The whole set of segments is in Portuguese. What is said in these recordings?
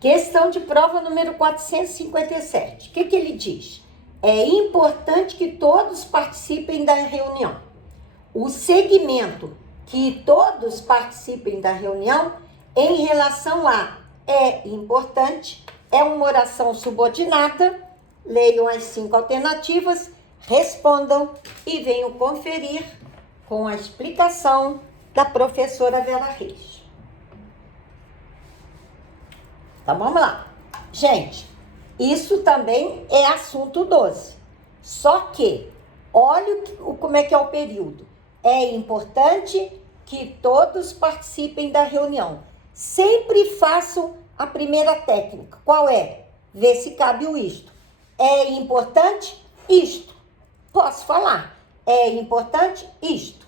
Questão de prova número 457. O que ele diz? É importante que todos participem da reunião. O segmento que todos participem da reunião em relação a é importante é uma oração subordinada. Leiam as 5 alternativas, respondam e venham conferir com a explicação da professora Vera Reis. Então, vamos lá. Gente, isso também é assunto 12. Só que, olha como é que é o período. É importante que todos participem da reunião. Sempre façam a primeira técnica. Qual é? Ver se cabe o isto. É importante isto. Posso falar. É importante isto.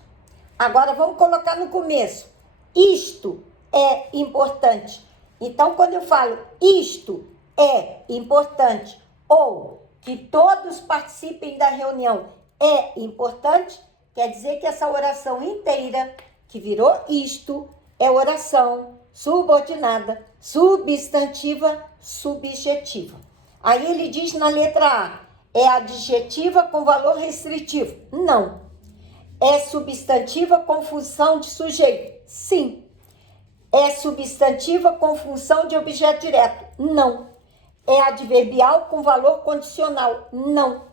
Agora, vamos colocar no começo. Isto é importante. Então, quando eu falo isto é importante ou que todos participem da reunião é importante, quer dizer que essa oração inteira, que virou isto, é oração subordinada, substantiva, subjetiva. Aí ele diz na letra A, é adjetiva com valor restritivo? Não. É substantiva com função de sujeito? Sim. É substantiva com função de objeto direto? Não. É adverbial com valor condicional? Não.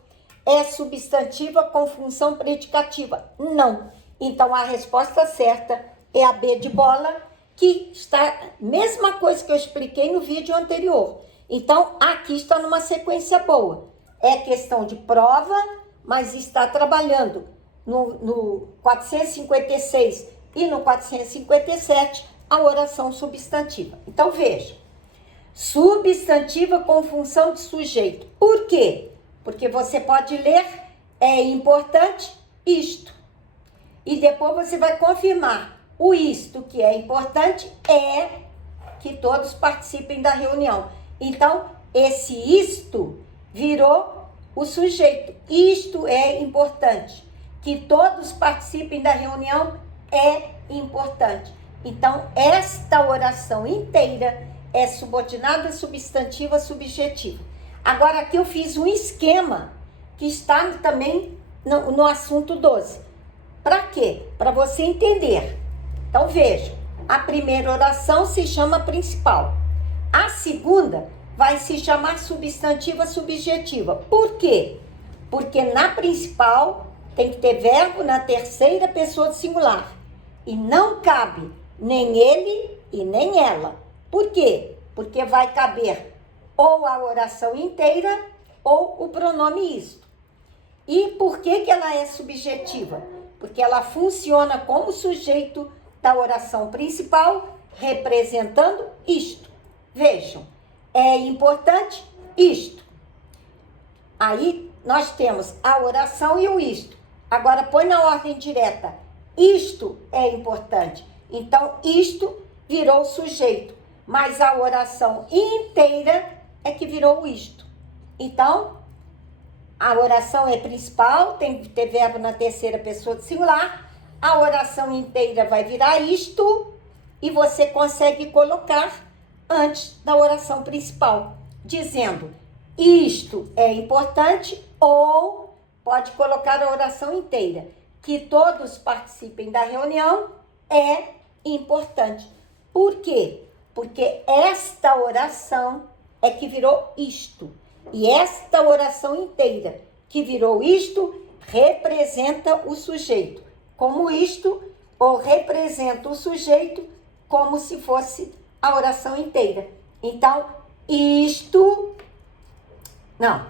É substantiva com função predicativa? Não. Então, a resposta certa é a B de bola, que está mesma coisa que eu expliquei no vídeo anterior. Então, aqui está numa sequência boa. É questão de prova, mas está trabalhando no 456 e no 457 a oração substantiva. Então, veja. Substantiva com função de sujeito. Por quê? Porque você pode ler é importante isto. E depois você vai confirmar. O isto que é importante é que todos participem da reunião. Então, esse isto virou o sujeito. Isto é importante. Que todos participem da reunião é importante. Então, esta oração inteira é subordinada, substantiva, subjetiva. Agora, aqui eu fiz um esquema que está também no assunto 12. Para quê? Para você entender. Então, veja. A primeira oração se chama principal. A segunda vai se chamar substantiva, subjetiva. Por quê? Porque na principal tem que ter verbo na terceira pessoa do singular. E não cabe nem ele e nem ela. Por quê? Porque vai caber ou a oração inteira ou o pronome isto. E por que ela é subjetiva? Porque ela funciona como sujeito da oração principal, representando isto. Vejam, é importante isto. Aí nós temos a oração e o isto. Agora põe na ordem direta. Isto é importante. Então, isto virou sujeito. Mas a oração inteira é que virou isto. Então, a oração é principal, tem que ter verbo na terceira pessoa do singular. A oração inteira vai virar isto e você consegue colocar antes da oração principal, dizendo isto é importante ou pode colocar a oração inteira. Que todos participem da reunião é importante. Por quê? Porque esta oração é que virou isto. E esta oração inteira que virou isto representa o sujeito como isto, ou representa o sujeito como se fosse a oração inteira. Então, isto, não,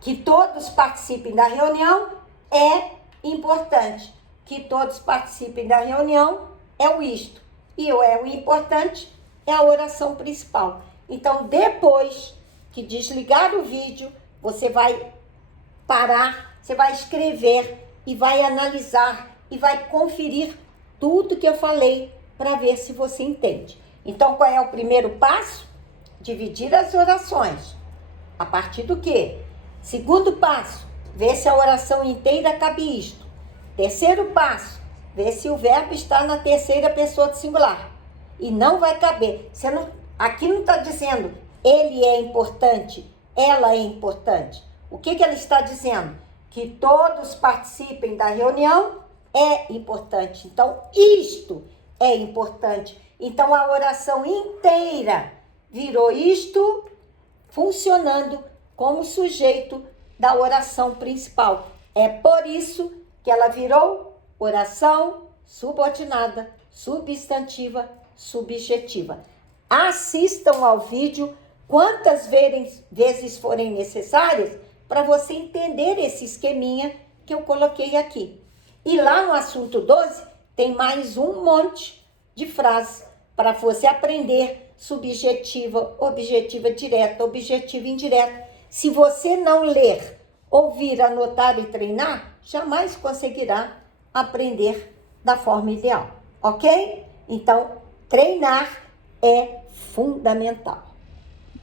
que todos participem da reunião é importante. Que todos participem da reunião é o isto. E o é o importante é a oração principal. Então, depois que desligar o vídeo, você vai parar, você vai escrever e vai analisar e vai conferir tudo que eu falei para ver se você entende. Então, qual é o primeiro passo? Dividir as orações. A partir do quê? Segundo passo, ver se a oração inteira cabe isto. Terceiro passo, ver se o verbo está na terceira pessoa do singular. E não vai caber. Você não Aqui não está dizendo ele é importante, ela é importante. O que ela está dizendo? Que todos participem da reunião é importante. Então, isto é importante. Então, a oração inteira virou isto funcionando como sujeito da oração principal. É por isso que ela virou oração subordinada, substantiva, subjetiva. Assistam ao vídeo quantas vezes forem necessárias para você entender esse esqueminha que eu coloquei aqui. E lá no assunto 12 tem mais um monte de frases para você aprender subjetiva, objetiva direta, objetiva indireta. Se você não ler, ouvir, anotar e treinar, jamais conseguirá aprender da forma ideal, ok? Então, treinar é fundamental.